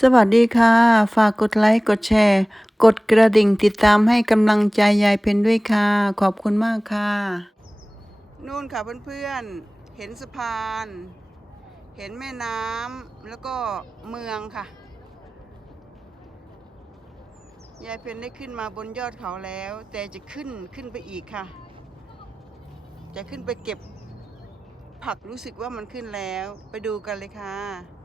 สวัสดีค่ะ ฝากกดไลค์กดแชร์ กดกระดิ่งติดตามให้กำลังใจยายเพนด้วยค่ะ ขอบคุณมากค่ะ นู่นค่ะเพื่อนๆ เห็นสะพาน เห็นแม่น้ำแล้วก็เมืองค่ะ ยายเพนได้ขึ้นมาบนยอดเขาแล้ว แต่จะขึ้นขึ้นไปอีกค่ะ จะขึ้นไปเก็บผักรู้สึกว่ามันขึ้นแล้ว ไปดูกันเลยค่ะ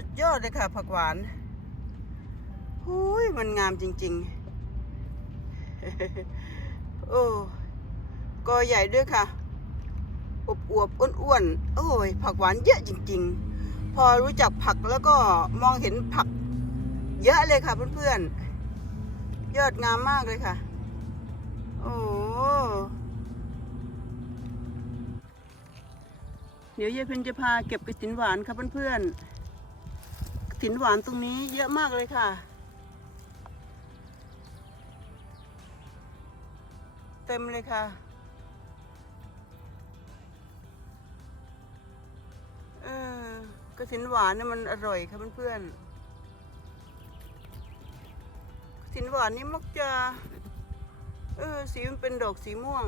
สุดยอดเลยค่ะผักหวานหุยมันงามจริง ๆ โอ้กอใหญ่ด้วยค่ะอบอวบอ้วนๆ โอ้ย ผักหวานเยอะจริง ๆ พอรู้จักผักแล้วก็มองเห็นผักเยอะเลยค่ะเพื่อนๆ ยอดงามมากเลยค่ะ โอ้ เดี๋ยวยายเพ็ญจะพาเก็บกระถินหวานค่ะเพื่อนๆ ถินหวานตรงนี้เยอะมากเลยค่ะ เต็มเลยค่ะ เออกระถินหวานเนี่ยมันอร่อยค่ะเพื่อนๆกระถินหวานนี่มักจะ เออสีมันเป็นดอกสีม่วง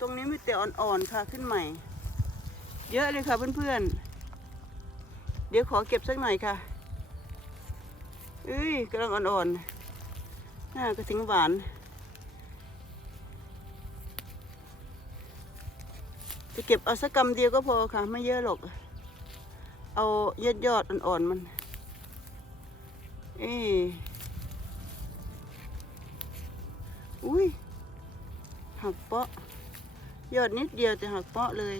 ตรงนี้มีแต่อ่อนๆค่ะขึ้นใหม่ เยอะเลยค่ะเพื่อนๆ เดี๋ยวขอเก็บสักหน่อยค่ะเอ้ยกำลังอ่อนๆน่ากระถิงหวาน จะเก็บเอาสักกำเดียวก็พอค่ะ ไม่เยอะหรอก เอายอดยอดอ่อนๆมัน เอ้ยอุ้ยหักเปาะ ยอดนิดเดียวแต่หักเปาะเลย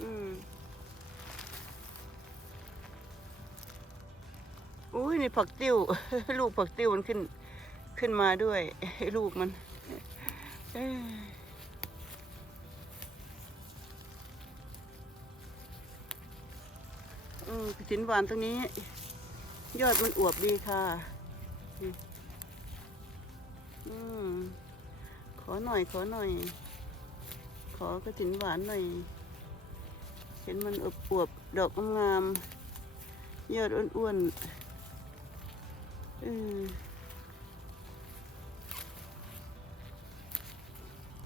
อืม อุ้ยนี่ผักติ้ว ลูกผักติ้วมันขึ้น ขึ้นมาด้วย ลูกมันเอ้ยอืมกระถินหวานตรงนี้ ยอดมันอวบดีค่ะ อืมขอหน่อย ขอหน่อย ขอกระถินหวานหน่อย เห็นมันอวบอวบดอกงามๆยอดอ้วนๆ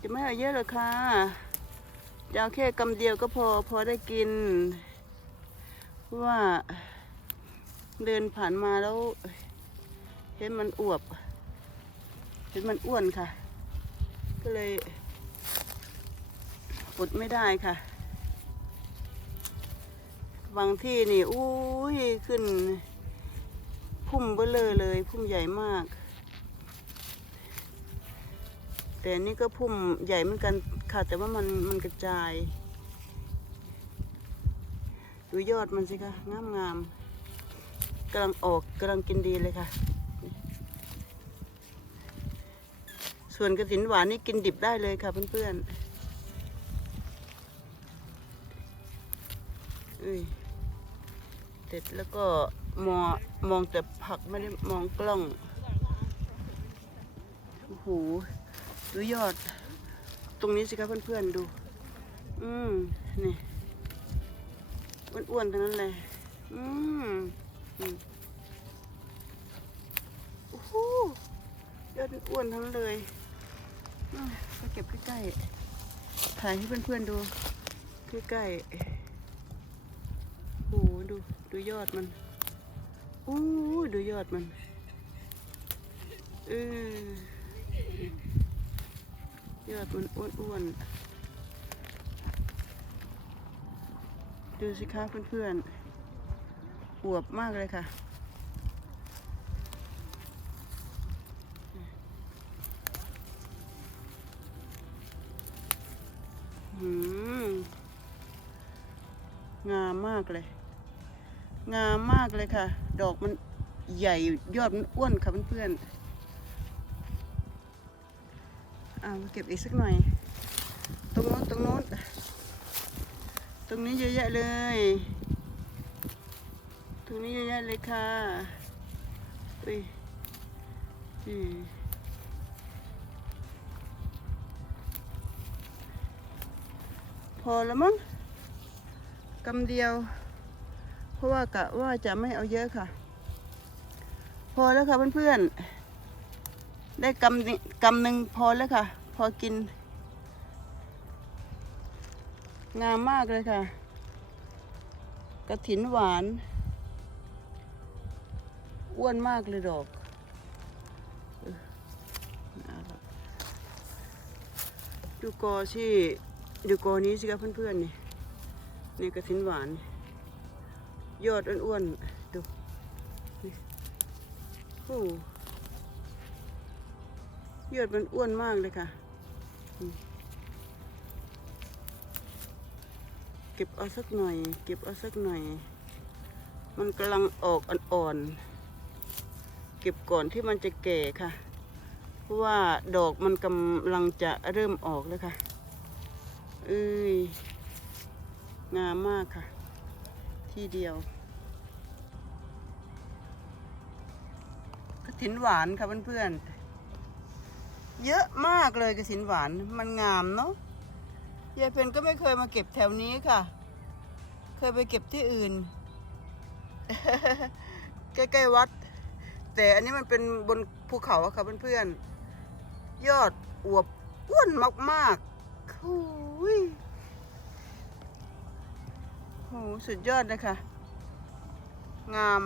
จะไม่เอาเยอะหรอกค่ะจะเอาแค่กำเดียวก็พอพอได้กิน เพราะว่าเดินผ่านมาแล้ว เห็นมันอวบ เห็นมันอ้วนค่ะ ก็เลยอดไม่ได้ค่ะ บางที่นี่ อุ้ยขึ้น พุ่มเบลอเลย พุ่มใหญ่มาก แต่อันนี่ก็พุ่มใหญ่เหมือนกันค่ะ แต่ว่ามันมันกระจาย ดูยอดมันสิคะงามงามๆกำลังออกกำลังกินดีเลยค่ะ ส่วนกระถินหวานนี่กินดิบได้เลยค่ะเพื่อนๆอุ้ยเสร็จแล้วก็ มองมองแต่ผักไม่ได้มองกล้อง โอ้โห ดูยอด ตรงนี้สิคะเพื่อนๆดู อืม นี่อ้วนๆทั้งนั้นเลย อืมอืมโอ้โหยอดอ้วนทั้งเลยอะไปเก็บใกล้ๆ ถ่ายให้เพื่อนๆดู ใกล้ๆโอ้โห ดู ดูยอดมัน อู้ดูยอดมันเออยอดมันอ้วนๆ ดูสิคะเพื่อนๆอวบมากเลยค่ะอืมงามมากเลย งามมากเลยค่ะ ดอกมันใหญ่ยอดมันอ้วนค่ะเพื่อนๆเอาเก็บอีกสักหน่อย ตรงโน้นตรงโน้นตรงนี้เยอะแยะเลย ตรงนี้เยอะแยะเลยค่ะอุ้ยอืมพอแล้วมั้งกำเดียว ราะว่ากะว่าจะไม่เอาเยอะค่ะ พอแล้วค่ะเพื่อนๆ ได้กำนิกำหนึ่งพอแล้วค่ะ พอกิน งามมากเลยค่ะ กระถินหวาน อ้วนมากเลยดอกดูกอที่ดูกอนี้สิครับเพื่อนๆนี่นี่กระถินหวาน ยอดอ้วนๆ ดูโอ้ยอดมันอ้วนมากเลยค่ะ เก็บเอาสักหน่อย เก็บเอาสักหน่อย มันกำลังออกอ่อนๆ เก็บก่อนที่มันจะแก่ค่ะ เพราะว่าดอกมันกำลังจะเริ่มออกแล้วค่ะ เอ้ย งามมากค่ะ ที่เดียวกระถินหวานค่ะเพื่อนๆ เยอะมากเลยกระถินหวานมันงามเนาะยายเพนก็ไม่เคยมาเก็บแถวนี้ค่ะ เคยไปเก็บที่อื่น ใกล้ๆวัด แต่อันนี้มันเป็นบนภูเขาอะค่ะเพื่อนๆ ยอดอวบอ้วนมากๆคุย โหสุดยอดเลยค่ะ งาม